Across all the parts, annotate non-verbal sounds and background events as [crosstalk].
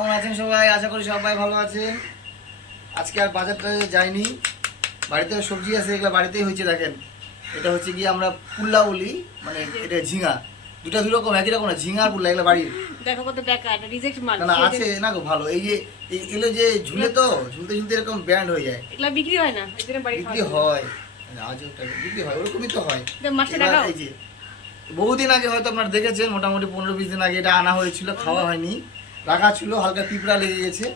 কেমন আছেন সবাই? আশা করি সবাই ভালো আছেন। আজকে আর বাজারটা যাইনি। বাড়িতে সবজি আছে এগুলো বাড়িতেই হয়েছে দেখেন। এটা হচ্ছে কি আমরা পুল্লা বলি মানে এটা ঝিঙা। দুটা রকম একই রকম না ঝিঙা আর পুল্লা এগুলো বাড়ির। দেখো কত টাকা এটা রিজেক্ট মাল না না আছে না গো ভালো। এই যে এগুলো যে ঝুলে তো ঝুলতে ঝুলতে এরকম ব্যান্ড হয়ে যায়। এগুলা বিক্রি হয় না বিক্রি হয়। আজও বিক্রি হয় ওরকমই তো হয়। বহুদিন আগে হয়তো আপনারা দেখেছেন মোটামুটি পনেরো বিশ দিন আগে এটা আনা হয়েছিল খাওয়া হয়নি। রাখা ছিল হালকা পিঁপড়া লেগে গেছে।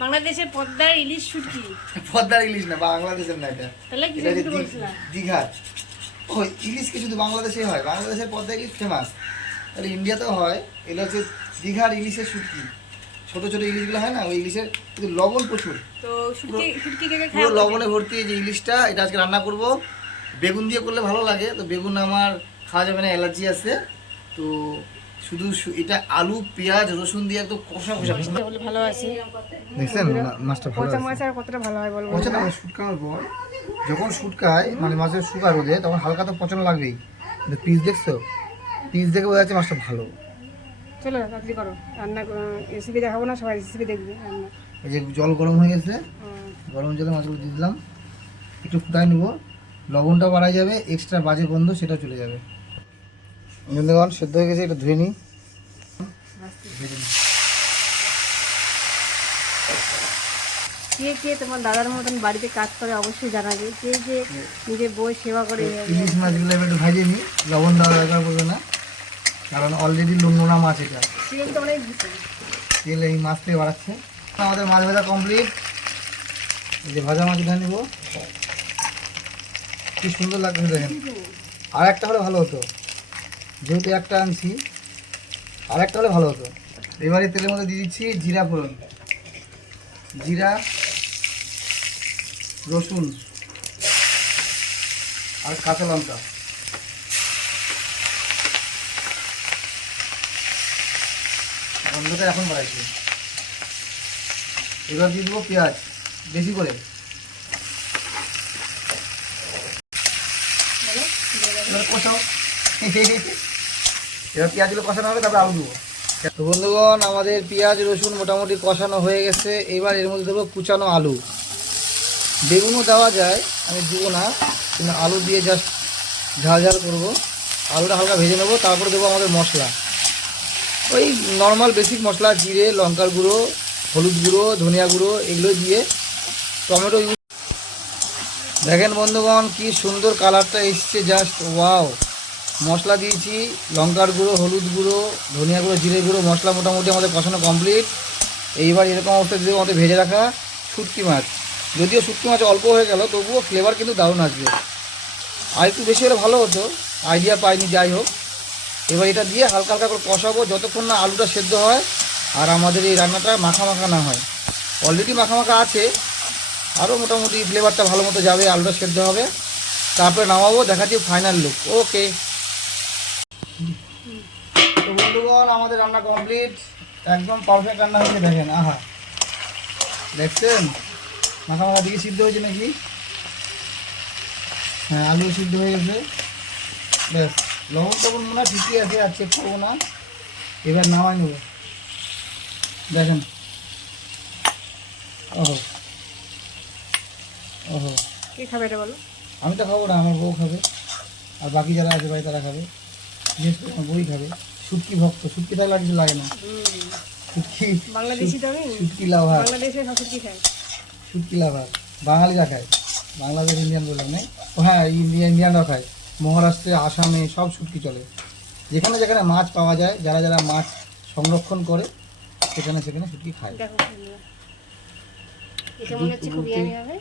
বাংলাদেশের পদ্মার ইলিশ শুটকি। [laughs] পদ্মার ইলিশ না বাংলাদেশের না এটা। এটা দীঘার। ও ইলিশ কি শুধু বাংলাদেশে হয়? বাংলাদেশের পদ্মা ইলিশ ফেমাস তাহলে ইন্ডিয়াতেও হয়। এগুলো হচ্ছে দীঘার ইলিশের শুটকি। ছোট ছোট ইলিশগুলো হয় না ওই ইলিশের কিন্তু লবণ প্রচুর। পুরো লবণে ভর্তি যে ইলিশটা এটা আজকে রান্না করব। বেগুন দিয়ে করলে ভালো লাগে তো বেগুন আমার খাওয়া যাবে না অ্যালার্জি আছে। তো শুধু শু- এটা আলু পেঁয়াজ রসুন দিয়ে একদম কষা কষা ভালো আছে। দেখছেন মাছটা ভালো পচা মাছ আর কতটা ভালো হয় বলব? পচা না শুটকানোর পর যখন শুটকায় মানে মাছের শুকা রোদে তখন হালকা তো পচন লাগবেই। কিন্তু পিস দেখছ? পিস দেখে বোঝা যাচ্ছে মাছটা ভালো। চলো তাড়াতাড়ি করো। রান্না রেসিপি দেখাবো না সবাই রেসিপি দেখবে এই যে জল গরম হয়ে গেছে। গরম জলে মাছগুলো দিয়ে দিলাম। একটু ফুটাই নিব। লবণটা বাড়া যাবে এক্সট্রা বাজে গন্ধ সেটা চলে যাবে। বন্ধুগণ সেদ্ধ হয়ে গেছে এটা ধুয়ে নিই। কে কে তোমার দাদার মতন বাড়িতে কাজ করে অবশ্যই জানাবে। কে কে নিজের বই সেবা করে ইলিশ মাছগুলো এবার একটু ভাজে নিই লবণ দেওয়া দরকার পড়বে না কারণ অলরেডি নোনা মাছ এটা। তেল এই মাছ থেকে বাড়াচ্ছে। আমাদের মাছ ভাজা কমপ্লিট এই যে ভাজা মাছ উঠে নিব। কি সুন্দর লাগছে দেখেন। আর একটা হলে ভালো হতো। যেহেতু একটা আনছি আর একটা হলে ভালো হতো। এবারে তেলের মধ্যে দিয়ে দিচ্ছি জিরা ফোড়ন। জিরা, রসুন, আর কাঁচা লঙ্কা। গন্ধটা এখন বাড়াইছি। এবার দিয়ে দেবো পেঁয়াজ, বেশি করে। এবার কষাও। [laughs] এবার পেঁয়াজগুলো কষানো হবে, তারপর আলু দেবো তো বন্ধুগণ, আমাদের পেঁয়াজ, রসুন মোটামুটি কষানো হয়ে গেছে। এবার এর মধ্যে দেবো কুচানো আলু। বেগুনও দেওয়া যায়, আমি দেবো না, কিন্তু আলু দিয়ে জাস্ট ঝাল ঝাল করব। আলুটা হালকা ভেজে নেব, তারপরে দেবো আমাদের মশলা। ওই নর্মাল বেসিক মশলা, জিরে, লঙ্কার গুঁড়ো, হলুদ গুঁড়ো, ধনিয়া গুঁড়ো, এগুলো দিয়ে টমেটো দেখেন বন্ধুগণ, কি সুন্দর কালারটা এসছে জাস্ট ওয়াও মশলা দিয়েছি, লঙ্কার গুঁড়ো, হলুদ গুঁড়ো, ধনিয়া গুঁড়ো, জিরে গুঁড়ো, মশলা মোটামুটি আমাদের কষানো কমপ্লিট। এইবার এরকম অবস্থা দিয়ে আমাদের ভেজে রাখা শুটকি মাছ। যদিও শুটকি মাছ অল্প হয়ে গেল, তবুও ফ্লেভার কিন্তু দারুণ আসবে। আর একটু বেশি হলে ভালো হতো আইডিয়া পাইনি, যাই হোক। এবার এটা দিয়ে হালকা হালকা করে কষাবো, যতক্ষণ না আলুটা সেদ্ধ হয় আর আমাদের এই রান্নাটা মাখা মাখা না হয়। অলরেডি মাখা মাখা আছে আরও মোটামুটি ফ্লেভারটা ভালো মতো যাবে, আলুটা সেদ্ধ হবে। তারপরে নামাবো, দেখাচ্ছি ফাইনাল লুক ওকে তো বন্ধুগণ আমাদের রান্না কমপ্লিট একদম পারফেক্ট রান্না হয়েছে দেখেন আহা। দেখছেন? মাখা মাখা দিকে সিদ্ধ হয়েছে নাকি? হ্যাঁ আলু সিদ্ধ হয়ে গেছে। ব্যাস লবণ টবণ মনে হয় ঠিকই আছে আর চেক করব না। এবার নামাই নেব। দেখেন। ওহো। ওহো। কে খাবে এটা বলো? আমি তো খাব না আমার বউ খাবে। আর বাকি যারা আছে ভাই তারা খাবে। বিশেষ করে বই খাবে। শুটকি ভক্ত শুটকি থাকলে কিছু লাগে না। শুটকি বাংলাদেশি তো আমি? শুটকি লাভার। বাংলাদেশে শাশুড়ি খায়। শুটকি লাভার। বাঙালিরা খায়। বাংলাদেশ ইন্ডিয়ান বললাম নেই হ্যাঁ ইন্ডিয়া ইন্ডিয়ানরা খায়। মহারাষ্ট্রে আসামে সব শুটকি চলে। যেখানে যেখানে মাছ পাওয়া যায় যারা যারা মাছ সংরক্ষণ করে সেখানে সেখানে শুটকি খায়। দেখো এটা মনে হচ্ছে খুব ইয়ামি হবে।